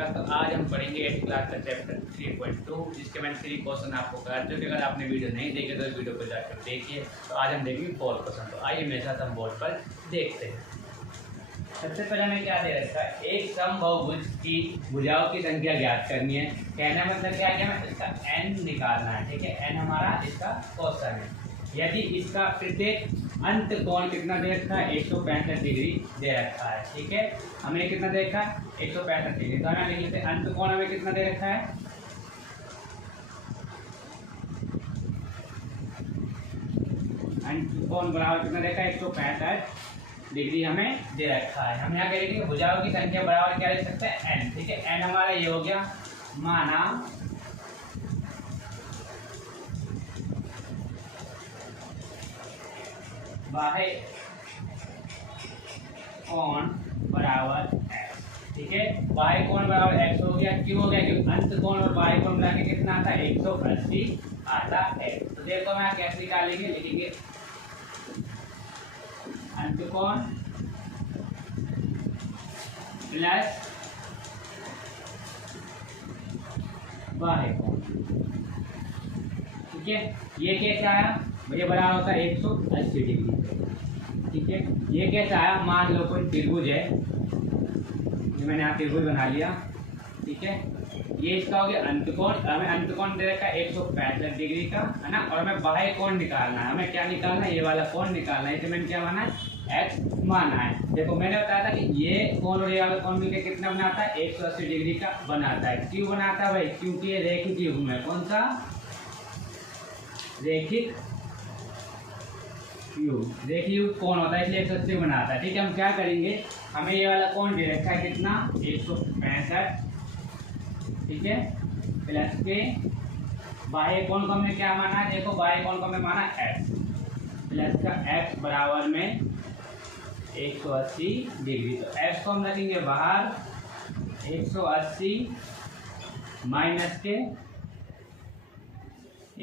का। तो आज हम पढ़ेंगे 8th क्लास का चैप्टर 3.2, जिसके मैंने 3 क्वेश्चन आपको करा चुके। अगर आपने वीडियो नहीं देखे तो वीडियो को जाकर देखिए। तो आज हम देखेंगे 4 क्वेश्चन। तो आइए मेरे साथ हम बोर्ड पर देखते हैं। सबसे पहले हमें क्या दे रखा है, एक समबाहुभुज की भुजाओं की संख्या ज्ञात करनी है। कहना मतलब क्या है, हमें इसका n निकालना है। ठीक है, n हमारा इसका क्वेश्चन है। यदि इसका प्रत्येक अंत कोण कितना दे रखा है, 165 डिग्री दे रखा है। ठीक है, हमें कितना दे रखा है, 165 डिग्री। तो हमें लिख लेते हैं अंत कोण हमें कितना दे रखा है, अंत कोण बराबर कितना देखा है, 165 डिग्री हमें दे रखा है। हम यहाँ कह रहे हैं भुजाओं की संख्या बराबर क्या लिख सकते हैं, n। ठीक है, n हमारा ये हो गया, माना बाह्य कोण बराबर x। ठीक है, बाह्य कोण बराबर x हो गया। क्यों हो गया, क्योंकि अंत कोण और बाह्य कोण मिला के कितना आता है, 180 आता है। तो देखो मैं कैसे निकालेंगे, लिखेंगे अंत कोण प्लस बाह्य कोण। ठीक है, ये कैसे आया, ये बराबर होता है 180 डिग्री। ठीक है, ये कैसे आया, मान लो कोई त्रिभुज है, ये मैंने यहाँ त्रिभुज बना लिया। ठीक है, ये इसका हो गया अंत कोण। हमें अंत कोण दे रखा है 165 डिग्री का, है ना। और हमें बाह्य कोण निकालना है। हमें क्या निकालना है, ये वाला कोण निकालना है। इसे मैंने क्या माना है, x माना है। देखो मैंने बताया था कि ये कोण और ये वाला कोण मिलकर कितना बनाता है, 180 डिग्री का बनाता है। क्यों बनाता है भाई, क्योंकि ये रैखिक युग्म है। कौन सा, रैखिक युग्म। रैखिक युग्म कोण होता है, इसलिए 180 बनाता है। ठीक है, हम क्या करेंगे, हमें ये वाला कोण दे रखा है कितना, 165। ठीक है, प्लस के बाह्य कोण को हमने क्या माना है, देखो बाह्य कोण को हमने माना x, प्लस का x बराबर में 180 डिग्री। तो x को हम रखेंगे बाहर, 180 माइनस के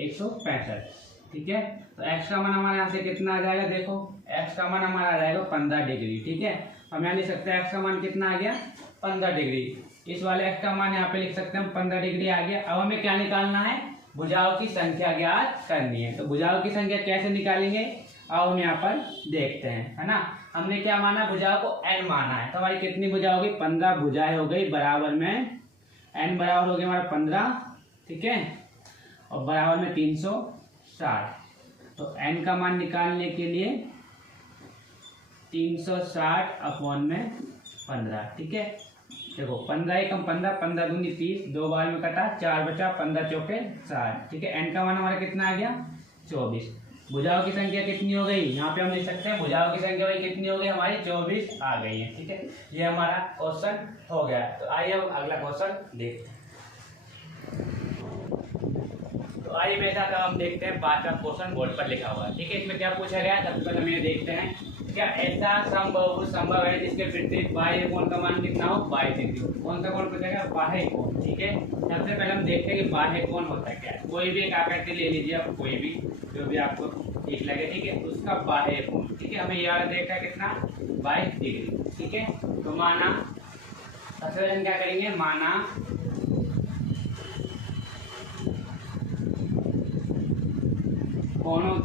165। ठीक है, तो x का मान हमारे यहाँ से कितना आ जाएगा, देखो x का मान हमारा आ जाएगा 15 डिग्री। ठीक है, हम यहाँ लिख सकते हैं x का मान कितना आ गया, 15 डिग्री। इस वाले x का मान यहाँ पे लिख सकते हैं हम, 15 डिग्री आ गया। अब हमें क्या निकालना है, भुजाओं की संख्या ज्ञात करनी है। तो भुजाओं की संख्या कैसे निकालेंगे, अब हम यहाँ पर देखते हैं, है ना। हमने क्या माना, भुजाओं को n माना है। तो हमारी कितनी भुजा होगी, 15 भुजाएं हो गई, बराबर में n बराबर हो गया हमारा 15। ठीक है, और बराबर में 360। तो n का मान निकालने के लिए 360 अपॉन में 15। ठीक है, देखो 15 एकम 15, 15 दूनी 30, 2 बार में कटा, 4 बचा, 15 चौके 60। ठीक है, n का मान हमारा कितना आ गया, 24। भुजाओं की संख्या कितनी हो गई, यहाँ पे हम लिख सकते हैं भुजाओं की संख्या भाई कितनी हो गई, हमारी 24 आ गई है। ठीक है, ये हमारा क्वेश्चन हो गया। तो आइए हम अगला क्वेश्चन देखते हैं। तो आइए मेरे साथ हम देखते हैं 5वां क्वेश्चन बोर्ड पर लिखा हुआ है। ठीक है, इसमें क्या पूछा गया है, सबसे पहले हम ये देखते हैं, क्या ऐसा समबाहुभुज संभव है जिसके प्रत्येक बाह्य कोण का मान कितना हो, 22 डिग्री हो। कौन सा कोण पूछेगा, बाह्य कोण। ठीक है, सबसे पहले हम देखते हैं कि बाह्य कोण होता है क्या है। कोई भी एक आकृति ले लीजिए आप, कोई भी जो भी आपको ठीक लगे। ठीक है, उसका बाह्य कोण। ठीक है, हमें ये वाला देखा है कितना, 22 डिग्री। ठीक है, तो माना, सबसे पहले हम क्या करेंगे, माना कोणों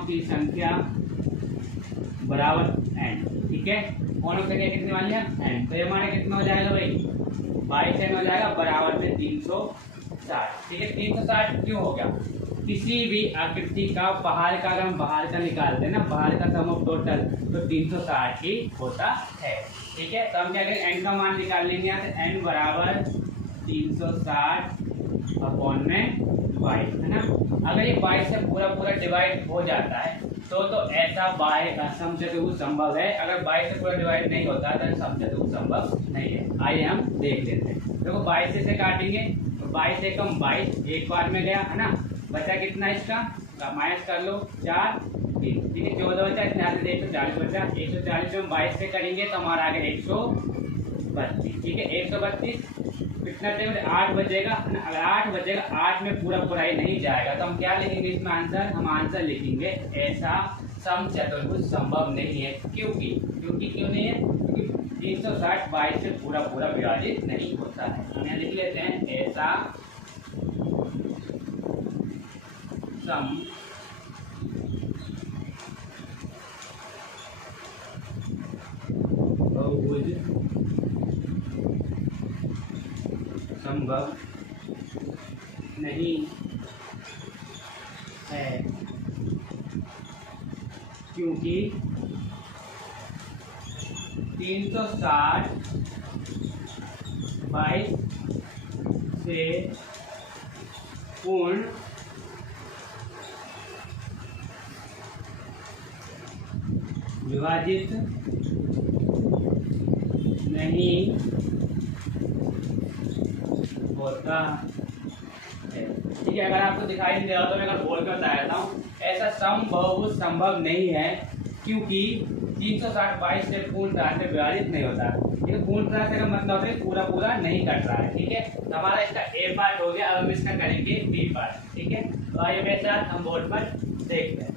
की संख्या बराबर n। ठीक है, कोणों की संख्या कितनी वाली है, n। तो ये हमारे कितना हो जाएगा भाई, 22 n हो जाएगा, बराबर में 360। ठीक है, 360 क्यों हो गया, किसी भी आकृति का बाहर का, अगर हम बाहर का निकालते हैं ना, बाहर का सम ऑफ टोटल, तो 360 ही होता है। ठीक है, तो हम क्या करेंगे, n का मान निकाल लेंगे यहाँ से, n बराबर 360 अपॉन में 22, है ना। अगर ये 22 से पूरा पूरा डिवाइड हो जाता है तो ऐसा बाह्य समचतुर्भुज संभव है। अगर 22 से पूरा डिवाइड नहीं होता तो समचतुर्भुज संभव नहीं है। आइए हम देख लेते हैं। देखो 22 से काटेंगे तो 22 एकम 22 एक बार में गया, है ना। बचा कितना, इसका माइनस कर लो, 4 3। ठीक है, 14 बचा, इसमें यहाँ से 140 बचा। 140 में 22 से करेंगे तो हमारा आ गया 132। ठीक है, 132 कितना चाहिए, 8 बचेगा। अगर 8 बचेगा, 8 में पूरा पूरा ही नहीं जाएगा, तो हम क्या लिखेंगे इसमें आंसर, हम आंसर लिखेंगे ऐसा समचतुर्भुज संभव नहीं है। क्योंकि क्यों नहीं है, क्योंकि 360 22 से पूरा पूरा विभाजित नहीं होता है। हम यहाँ लिख लेते हैं ऐसा बहुभुज संभव नहीं है क्योंकि 360 22 से पूर्ण विभाजित नहीं होता है। ठीक है, अगर आपको दिखाई नहीं दे रहा तो मैं अगर बोल कर बता देता हूँ, ऐसा समबहुभुज संभव नहीं है क्योंकि 360 22 से पूर्ण तरह से विभाजित नहीं होता। ये पूर्ण तरह से का मतलब है पूरा पूरा नहीं कट रहा है। ठीक है, तो हमारा इसका ए पार्ट हो गया। अब हम इसका करेंगे बी पार्ट। ठीक है, तो आइए मेरे साथ हम बोर्ड पर देखते हैं।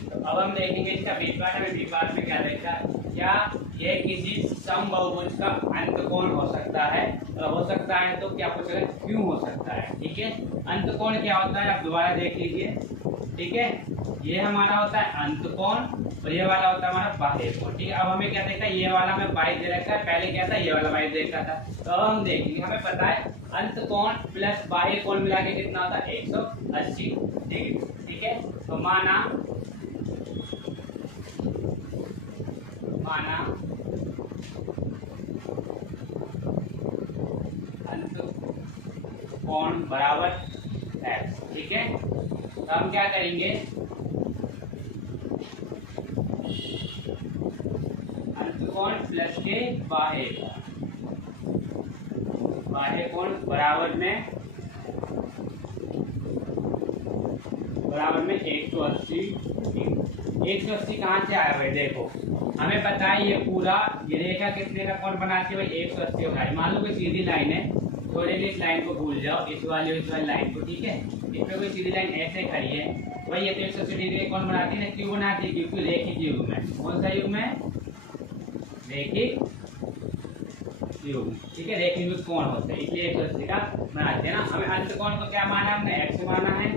तो अब हम देखेंगे इसका बी पार्ट। हमें बी पार्ट में क्या देखा, क्या यह किसी समबहुभुज का अंतकोण हो सकता है? और हो सकता है तो क्या पूछेगा क्यों हो सकता है? ठीक है, अंतकोण क्या होता है आप दोबारा देख लीजिए। ठीक है, ये हमारा होता है अंतकोण और ये वाला होता है हमारा बाह्य कोण। ठीक है, अब हमें क्या देखा, ये वाला हमें 22 दे रखा है, पहले क्या था ये वाला 22 दे रखा था। तो अब हम देखेंगे, हमें पता है अंतकोण प्लस बाह्य कोण मिला के कितना होता है 180 डिग्री। ठीक है, तो माना अंतकोण बराबर x। ठीक है, तो हम क्या करेंगे, अंतकोण प्लस के बाह्य कोण बराबर में 180। 180 कहाँ से आया भाई? देखो हमें पता है ये पूरा ये रेखा कितने का कोण बनाती है भाई 180 होगा। मान लो कोई सीधी लाइन है, थोड़े लिए इस लाइन को भूल जाओ, इस वाली लाइन को। ठीक है, इसमें कोई सीधी लाइन ऐसे खड़ी है भाई, ये तो 180 डिग्री कौन बनाती है ना, क्यों बनाती है? क्योंकि रेखिक युग्म है। कौन सा युग्म है? रेखिक युग्म। ठीक है, रेखिक युग्म कौन होता है, इसलिए 180 का बनाते हैं ना। हमें अंतकोण को क्या माना, हमने x माना है,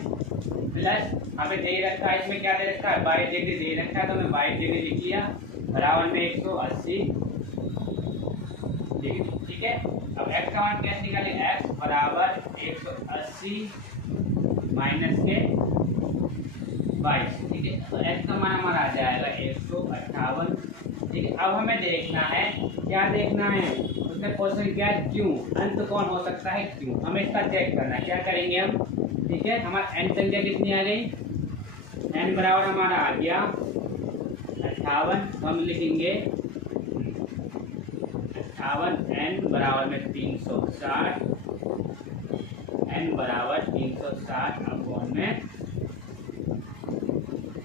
प्लस हमें दे रखा है, इसमें क्या दे रखा है 22 डिग्री दे रखा है, तो हमने 22 डिग्री लिख लिया बराबर में 180 डिग्री। ठीक है, अब x का मान कैसे निकालें, x बराबर 180 माइनस के 22। ठीक है, तो x का मान हमारा आ जाएगा 158। ठीक है, अब हमें देखना है, क्या देखना है उसमें क्वेश्चन क्या है, क्यों अंतकोण हो सकता है, क्यों हमें इसका चेक करना है। क्या करेंगे हम, ठीक है, हमारा n संख्या कितनी आ गई, n बराबर हमारा आ गया 58। हम लिखेंगे 58, n बराबर में 360, n बराबर 360 अपॉन में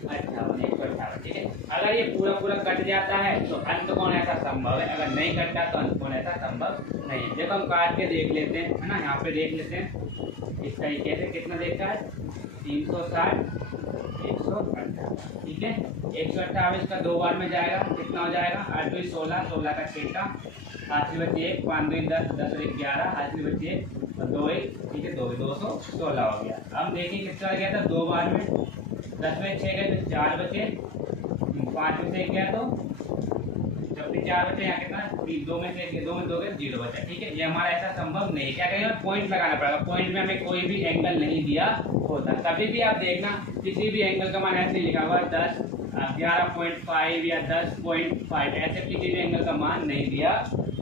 58, 158। ठीक है, अगर ये पूरा पूरा कट जाता है तो अंतकोण ऐसा संभव है, अगर नहीं कटता तो अंतकोण ऐसा संभव नहीं है। देखो हम काट के देख लेते हैं, है ना, यहाँ पे देख लेते हैं इस तरीके से। कितना देखा है 360 158। ठीक है, 128 का 2 बार में जाएगा, कितना हो जाएगा 8 2 16, 16 का छेका, हाथ में बचे 1, 5 2 10, 10 1 11, हाथ में बचे 1 और 2 1। ठीक है, 2 216 हो गया। अब देखिए कितना गया था 2 बार में, 10 में 6 गए तो 4 बचे, 5 में से 1 गया तो जब भी 4 बचे, यहाँ कितना 2 में से 2 में 2 गए 0 बचा। ठीक है, ये हमारा ऐसा संभव नहीं। क्या करेंगे, पॉइंट लगाना पड़ेगा। पॉइंट में हमें कोई भी एंगल नहीं दिया होता। कभी भी आप देखना किसी भी एंगल का मान ऐसे लिखा हुआ 10 11.5 या 10.5, ऐसे किसी भी एंगल का मान नहीं दिया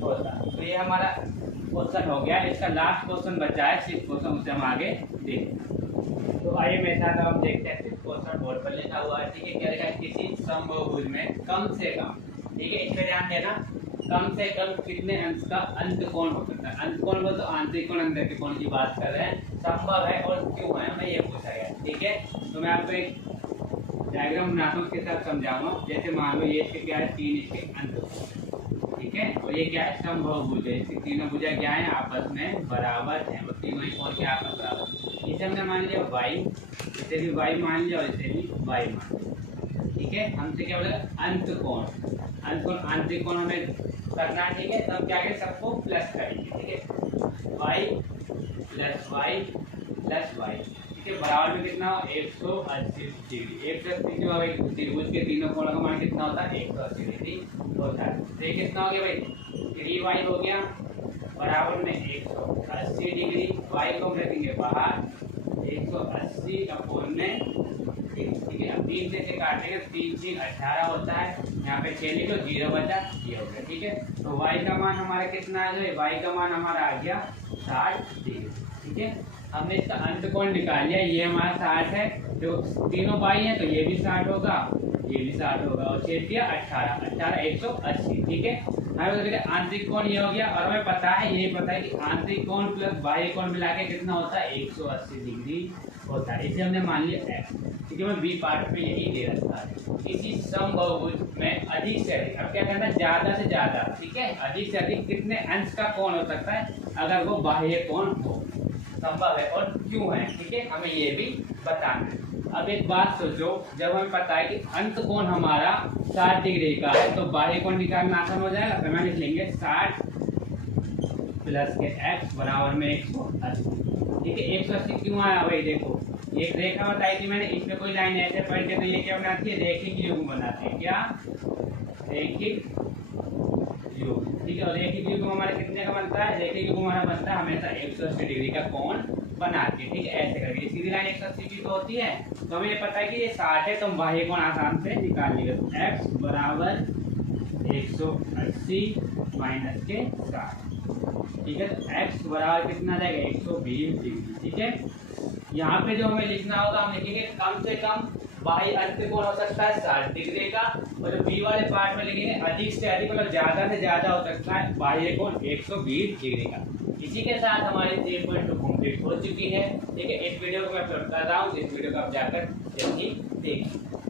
होता। तो ये हमारा क्वेश्चन हो गया। इसका लास्ट क्वेश्चन बचा है, 6 क्वेश्चन, उससे हम आगे देखते। तो आइए मेरे साथ हम देखते हैं 6 क्वेश्चन बोर्ड पर लिखा हुआ है। ठीक है, क्या लिखा है, किसी समबहुभुज में कम से कम, ठीक है इसमें ध्यान देना, कम से कम कितने अंश का अंतकोण हो सकता है। अंतकोण को तो आंतरिक कोण अंदर के कोण की बात कर रहे हैं, संभव है और क्यों है, हमें ये पूछा गया। ठीक है, तो मैं आपको एक डायग्राम बनाता हूँ, उसके साथ समझाऊंगा। जैसे मान लो ये इसके क्या है 3 इसके अंतकोण। ठीक है, और ये क्या है समबहुभुज है, इसकी तीनों भुजा क्या है आपस में बराबर है, और तीनों ही कोण क्या आपस में बराबर। इसे हमने मान लिया y, इसे भी y मान लिया और इसे भी y मान लिया। ठीक है, हमसे क्या बोलेगा अंतकोण। आंतरिक कोण हमें करना है, ठीक है। तो हम क्या करेंगे, सबको प्लस करेंगे, ठीक है। y plus y plus y, ठीक है, बराबर में कितना हो 180 डिग्री। 180 जो है त्रिभुज के तीनों कोणों का मान कितना होता है 180 डिग्री होता है। तो ये कितना हो गया भाई 3y हो गया बराबर में 180 डिग्री। y को हम रखेंगे बाहर 180 अपोन में, ठीक है। अब 3 से काटेंगे, 3 3 18 होता है, यहाँ पे 6 लिखो, 0 बचा, ये हो गया, ठीक है। तो y का मान हमारा कितना आ गया, y का मान हमारा आ गया 60 डिग्री, ठीक है। हमने इसका अंत कोण निकाल लिया, ये हमारा 60 है, जो तीनों बाई है तो ये भी 60 होगा, ये भी 60 होगा, और छेद दिया 18 18 180, ठीक है। हमें आंतरिक कोण ये हो गया, और हमें पता है, यही पता है कि आंतरिक कोण प्लस बाह्य कोण मिला के कितना होता है 180 डिग्री होता है। इसे हमने मान लिया x, ठीक है। मैं बी पार्ट पे यही दे रखा है। किसी समबाहुभुज में अधिक से अधिक, अब क्या करना है, ज्यादा से ज्यादा, ठीक है, अधिक से अधिक कितने अंश का कोण हो सकता है अगर वो बाह्य कोण हो, संभव है और क्यों है, ठीक है, हमें ये भी बताना है। अब एक बात सोचो, जब हमें पता है कि अंत कोण हमारा 60 डिग्री का है तो बाह्य कोण निकालना आसान हो जाएगा। तो मैं लिख लेंगे 60 प्लस के x बराबर में 180, ठीक है। 180 क्यों आया भाई, देखो एक रेखा बताई थी मैंने, इसमें कोई लाइन ऐसे पढ़ के तो ये क्या बनाती है, रैखिक युग्म बनाती है, क्या रैखिक युग्म, ठीक है। और रैखिक युग्म हमारा कितने का बनता है, रैखिक युग्म हमारा बनता है हमेशा 180 डिग्री का कोण बना के, ठीक है, ऐसे करके। सीधी लाइन 180 की तो होती है, तो हमें ये पता है कि ये 60 है, तो हम बाह्य कोण आसान से निकाल लेंगे। तो x बराबर 180 माइनस के 60, ठीक है। तो x बराबर कितना जाएगा 120 डिग्री, ठीक है। यहाँ पे जो हमें लिखना होगा, हम लिखेंगे कम से कम बाह्य अंत कोण हो सकता है 60 डिग्री का, और जो बी वाले पार्ट में लिखेंगे अधिक से अधिक मतलब ज्यादा से ज्यादा हो सकता है बाह्य कोण 120 डिग्री का। इसी के साथ हमारी 3.2 कंप्लीट हो चुकी है, ठीक है। इस वीडियो को मैं अपलोड कर रहा हूँ, इस वीडियो को आप जाकर जल्दी देखिए।